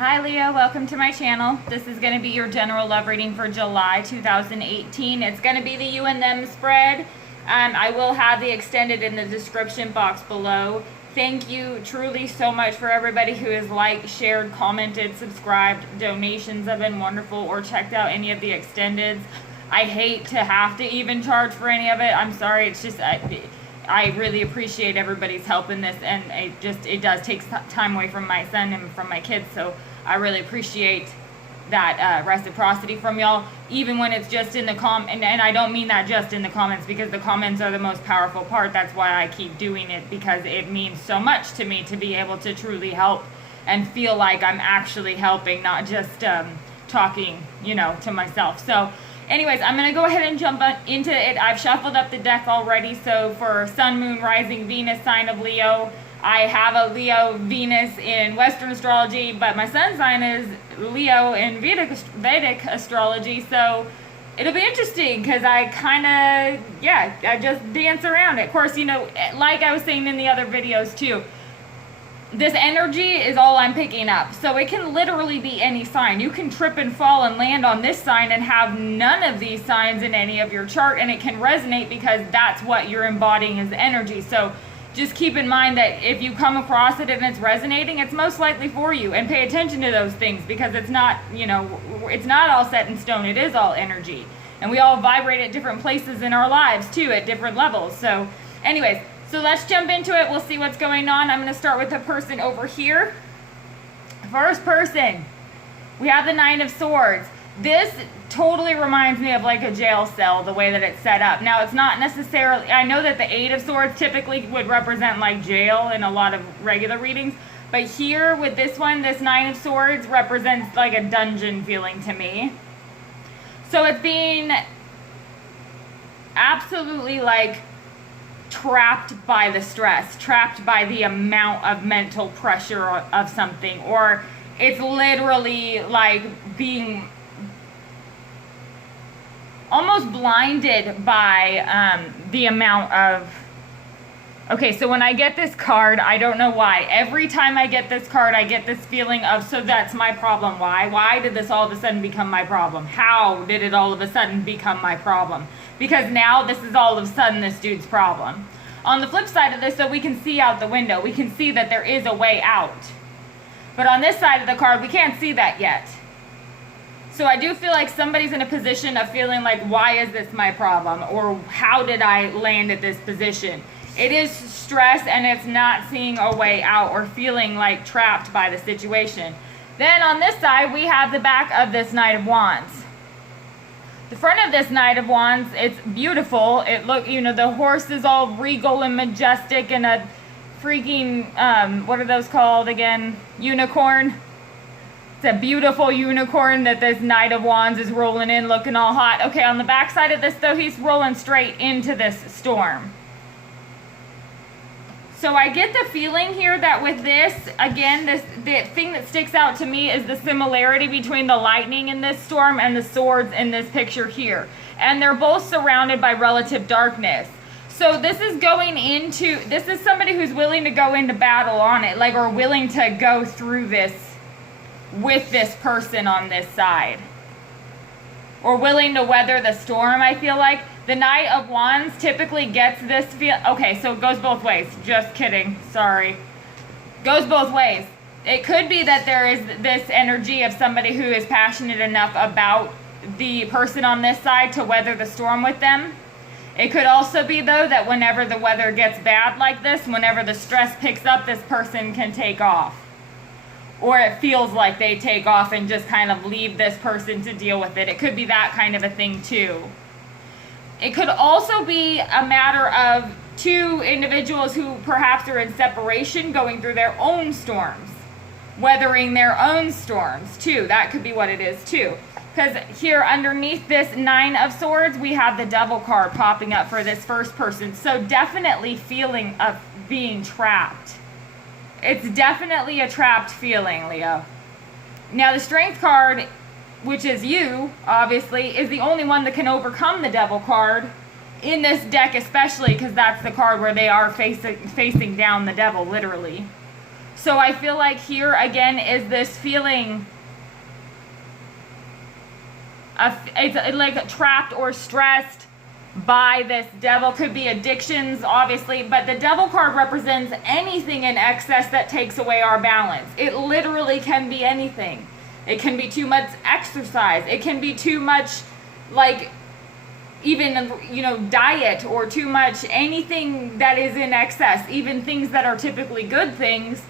Hi Leo, welcome to my channel. This is going to be your general love reading for July 2018. It's going to be the you and them spread. I will have the extended in the description box below. Thank you truly so much for everybody who has liked, shared, commented, subscribed. Donations have been wonderful, or checked out any of the extendeds. I hate to have to even charge for any of it. I'm sorry, it's just I really appreciate everybody's help in this, and it does take time away from my son and from my kids, so I really appreciate that reciprocity from y'all, even when it's just in the and I don't mean that just in the comments, because the comments are the most powerful part. That's why I keep doing it, because it means so much to me to be able to truly help and feel like I'm actually helping, not just talking, to myself. So anyways, I'm going to go ahead and jump into it. I've shuffled up the deck already. So for Sun, Moon, Rising, Venus sign of Leo, I have a Leo Venus in Western astrology, but my sun sign is Leo in Vedic astrology. So it'll be interesting because I I just dance around it. Of course, like I was saying in the other videos too, this energy is all I'm picking up. So it can literally be any sign. You can trip and fall and land on this sign and have none of these signs in any of your chart, and it can resonate because that's what you're embodying as energy. So just keep in mind that if you come across it and it's resonating, it's most likely for you, and pay attention to those things, because it's not, it's not all set in stone. It is all energy, and we all vibrate at different places in our lives too, at different levels. So anyways, so let's jump into it. We'll see what's going on. I'm going to start with the person over here. First person, we have the Nine of Swords. This totally reminds me of like a jail cell, the way that it's set up. Now, it's not necessarily, I know that the Eight of Swords typically would represent like jail in a lot of regular readings, but here with this one, this Nine of Swords represents like a dungeon feeling to me. So it's being absolutely like trapped by the stress, trapped by the amount of mental pressure of something, or it's literally like being almost blinded by the amount of... Okay, so when I get this card, I don't know why. Every time I get this card, I get this feeling of, so that's my problem. Why? Why did this all of a sudden become my problem? How did it all of a sudden become my problem? Because now this is all of a sudden this dude's problem. On the flip side of this, so we can see out the window. We can see that there is a way out. But on this side of the card, we can't see that yet. So I do feel like somebody's in a position of feeling like, why is this my problem? Or how did I land at this position? It is stress, and it's not seeing a way out, or feeling like trapped by the situation. Then on this side, we have the back of this Knight of Wands. The front of this Knight of Wands, it's beautiful. The horse is all regal and majestic, and a freaking, what are those called again? Unicorn. It's a beautiful unicorn that this Knight of Wands is rolling in, looking all hot. Okay, on the back side of this, though, he's rolling straight into this storm. So I get the feeling here that with this, again, the thing that sticks out to me is the similarity between the lightning in this storm and the swords in this picture here. And they're both surrounded by relative darkness. So this is somebody who's willing to go into battle on it, or willing to go through this with this person on this side, or willing to weather the storm. I feel like the Knight of Wands typically gets this okay, so it goes both ways. Just kidding, sorry. Goes both ways. It could be that there is this energy of somebody who is passionate enough about the person on this side to weather the storm with them. It could also be, though, that whenever the weather gets bad like this, whenever the stress picks up, this person can take off. Or it feels like they take off and just kind of leave this person to deal with it. It could be that kind of a thing too. It could also be a matter of two individuals who perhaps are in separation, going through their own storms, weathering their own storms too. That could be what it is too. Because here underneath this Nine of Swords, we have the Devil card popping up for this first person. So definitely feeling of being trapped. It's definitely a trapped feeling, Leo. Now the Strength card, which is you, obviously, is the only one that can overcome the Devil card in this deck, especially because that's the card where they are facing down the devil, literally. So I feel like here again is this feeling of, it's like trapped or stressed by this devil. Could be addictions, obviously, but the devil card represents anything in excess that takes away our balance. It literally can be anything. It can be too much exercise. It can be too much, like, even, you know, diet, or too much anything that is in excess, even things that are typically good things.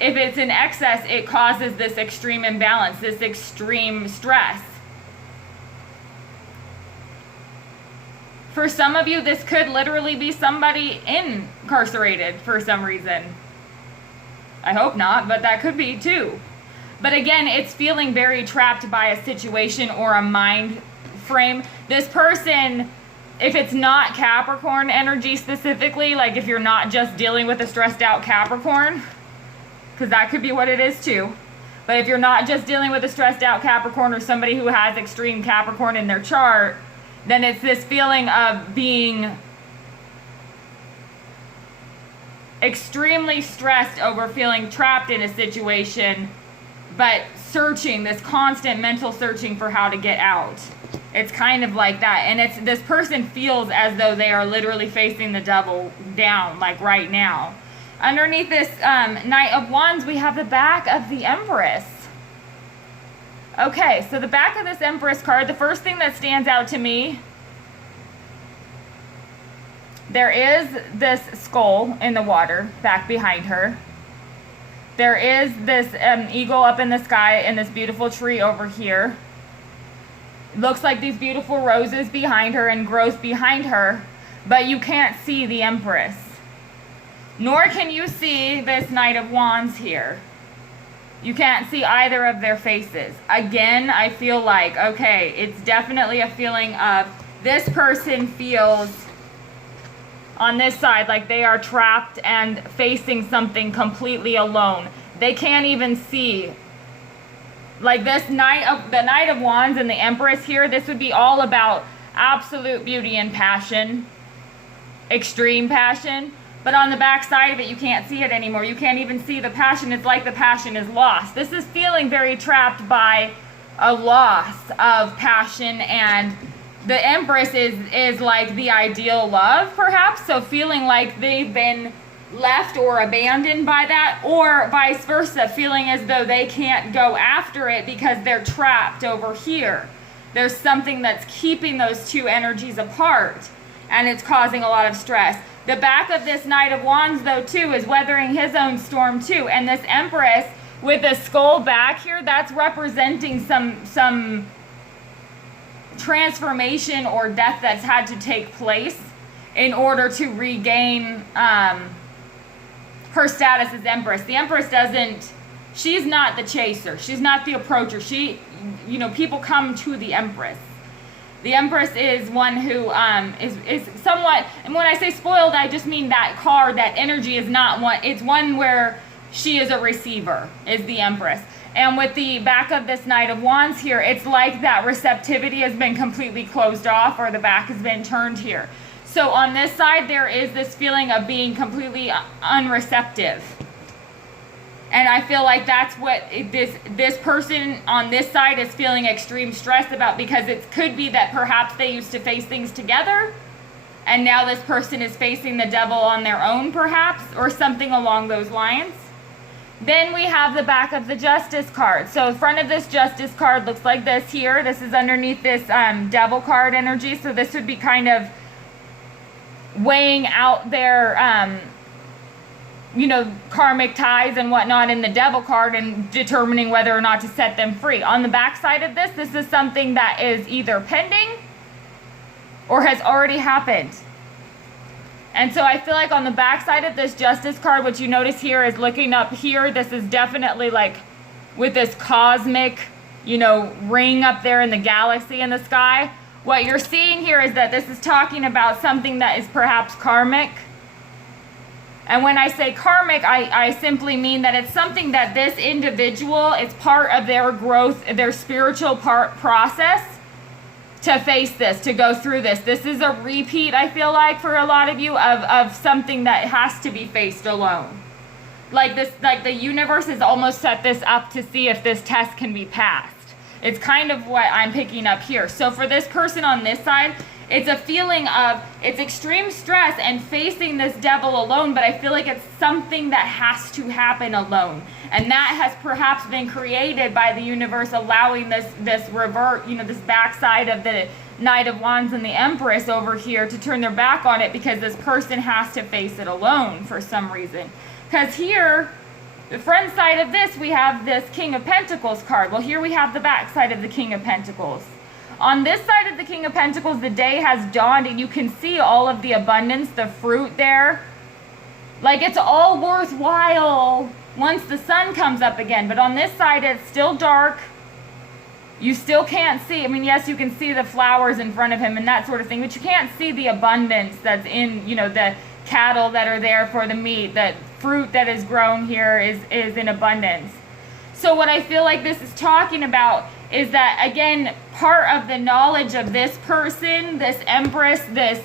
If it's in excess, it causes this extreme imbalance, this extreme stress. For some of you, this could literally be somebody incarcerated for some reason. I hope not, but that could be too. But again, it's feeling very trapped by a situation or a mind frame. This person, if it's not Capricorn energy specifically, like if you're not just dealing with a stressed out Capricorn, because that could be what it is too. But if you're not just dealing with a stressed out Capricorn or somebody who has extreme Capricorn in their chart, then it's this feeling of being extremely stressed over feeling trapped in a situation, but searching, this constant mental searching for how to get out. It's kind of like that. And it's, this person feels as though they are literally facing the devil down, like right now. Underneath this Knight of Wands, we have the back of the Empress. Okay, so the back of this Empress card, the first thing that stands out to me, there is this skull in the water back behind her. There is this eagle up in the sky and this beautiful tree over here. Looks like these beautiful roses behind her and growth behind her, but you can't see the Empress. Nor can you see this Knight of Wands here. You can't see either of their faces. Again, I feel like, okay, it's definitely a feeling of this person feels on this side like they are trapped and facing something completely alone. They can't even see. Like this the Knight of Wands and the Empress here, this would be all about absolute beauty and passion, extreme passion. But on the back side of it, you can't see it anymore. You can't even see the passion. It's like the passion is lost. This is feeling very trapped by a loss of passion, and the Empress is like the ideal love, perhaps. So feeling like they've been left or abandoned by that, or vice versa, feeling as though they can't go after it because they're trapped over here. There's something that's keeping those two energies apart, and it's causing a lot of stress. The back of this Knight of Wands, though, too, is weathering his own storm, too. And this Empress with the skull back here, that's representing some transformation or death that's had to take place in order to regain her status as Empress. The Empress she's not the chaser. She's not the approacher. People come to the Empress. The Empress is one who is somewhat, and when I say spoiled, I just mean that card, that energy is not one, it's one where she is a receiver, is the Empress. And with the back of this Knight of Wands here, it's like that receptivity has been completely closed off, or the back has been turned here. So on this side, there is this feeling of being completely unreceptive. And I feel like that's what this person on this side is feeling extreme stress about, because it could be that perhaps they used to face things together, and now this person is facing the devil on their own, perhaps, or something along those lines. Then we have the back of the Justice card. So in front of this Justice card looks like this here. This is underneath this devil card energy. So this would be kind of weighing out their karmic ties and whatnot in the devil card, and determining whether or not to set them free. On the back side of this is something that is either pending or has already happened. And so I feel like on the back side of this Justice card, what you notice here is looking up here, this is definitely like with this cosmic, ring up there in the galaxy in the sky. What you're seeing here is that this is talking about something that is perhaps karmic. And when I say karmic, I simply mean that it's something that this individual, it's part of their growth, their spiritual process to face this, to go through this. This is a repeat, I feel like, for a lot of you, of something that has to be faced alone. like this, like the universe has almost set this up to see if this test can be passed. It's kind of what I'm picking up here. So for this person on this side, it's a feeling of, it's extreme stress and facing this devil alone, but I feel like it's something that has to happen alone. And that has perhaps been created by the universe allowing this revert, you know, this backside of the Knight of Wands and the Empress over here to turn their back on it, because this person has to face it alone for some reason. Because here, the front side of this, we have this King of Pentacles card. Well, here we have the back side of the King of Pentacles. On this side of the King of Pentacles, the day has dawned, and you can see all of the abundance, the fruit there. Like, it's all worthwhile once the sun comes up again. But on this side, it's still dark. You still can't see. I mean, yes, you can see the flowers in front of him and that sort of thing, but you can't see the abundance that's in, you know, the cattle that are there for the meat. That fruit that is grown here is in abundance. So what I feel like this is talking about is that, again, part of the knowledge of this person, this Empress, this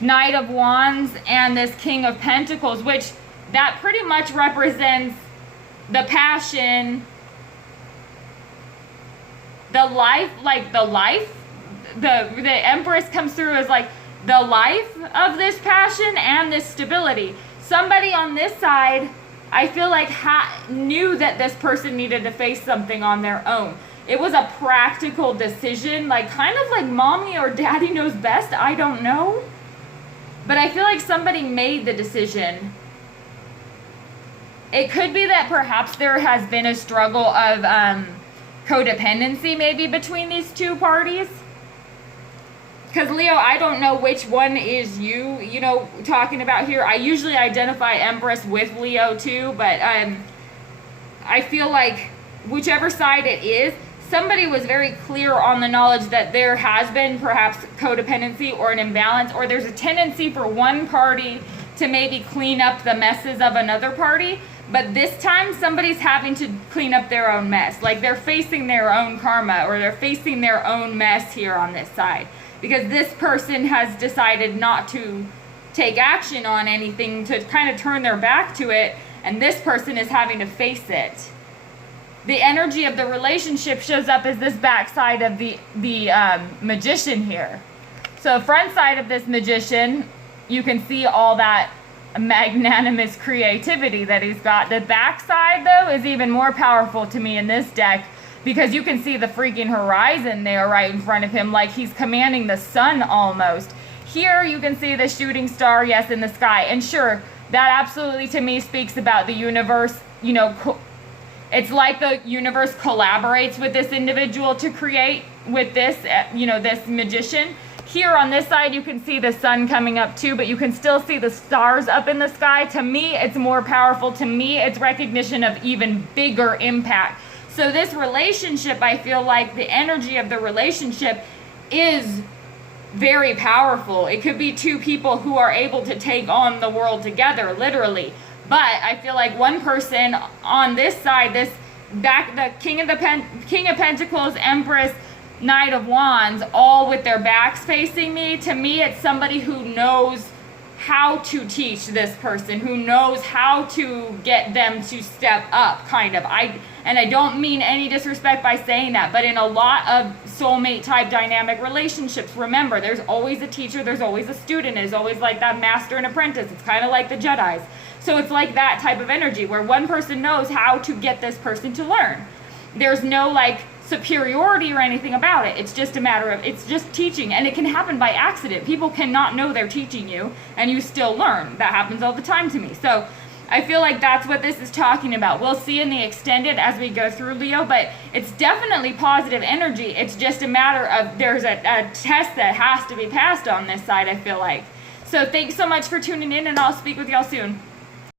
Knight of Wands, and this King of Pentacles, which that pretty much represents the passion, the life, like the life, the Empress comes through as like the life of this passion and this stability. Somebody on this side, I feel like knew that this person needed to face something on their own. It was a practical decision, like kind of like mommy or daddy knows best, I don't know. But I feel like somebody made the decision. It could be that perhaps there has been a struggle of codependency maybe between these two parties. Because Leo, I don't know which one is you know, talking about here. I usually identify Empress with Leo too, but I feel like whichever side it is, somebody was very clear on the knowledge that there has been perhaps codependency or an imbalance, or there's a tendency for one party to maybe clean up the messes of another party. But this time somebody's having to clean up their own mess. Like they're facing their own karma, or they're facing their own mess here on this side. Because this person has decided not to take action on anything, to kind of turn their back to it, and this person is having to face it. The energy of the relationship shows up as this back side of the Magician here. So front side of this Magician, you can see all that magnanimous creativity that he's got. The back side, though, is even more powerful to me in this deck, because you can see the freaking horizon there right in front of him, like he's commanding the sun almost. Here you can see the shooting star, yes, in the sky. And sure, that absolutely to me speaks about the universe. You know, it's like the universe collaborates with this individual to create with this, you know, this Magician. Here on this side, you can see the sun coming up too, but you can still see the stars up in the sky. To me, it's more powerful. To me, it's recognition of even bigger impact. So this relationship, I feel like the energy of the relationship is very powerful. It could be two people who are able to take on the world together, literally. But I feel like one person on this side, the King of Pentacles, Empress, Knight of Wands, all with their backs facing me. To me, it's somebody who knows how to teach this person, who knows how to get them to step up, kind of. And I don't mean any disrespect by saying that, but in a lot of soulmate type dynamic relationships, remember, there's always a teacher, there's always a student, it's always like that master and apprentice. It's kind of like the Jedis. So it's like that type of energy where one person knows how to get this person to learn. There's no like superiority or anything about it. It's just a matter of, it's just teaching, and it can happen by accident. People cannot know they're teaching you and you still learn. That happens all the time to me. So I feel like that's what this is talking about. We'll see in the extended as we go through, Leo, but it's definitely positive energy. It's just a matter of there's a test that has to be passed on this side, I feel like. So thanks so much for tuning in, and I'll speak with y'all soon.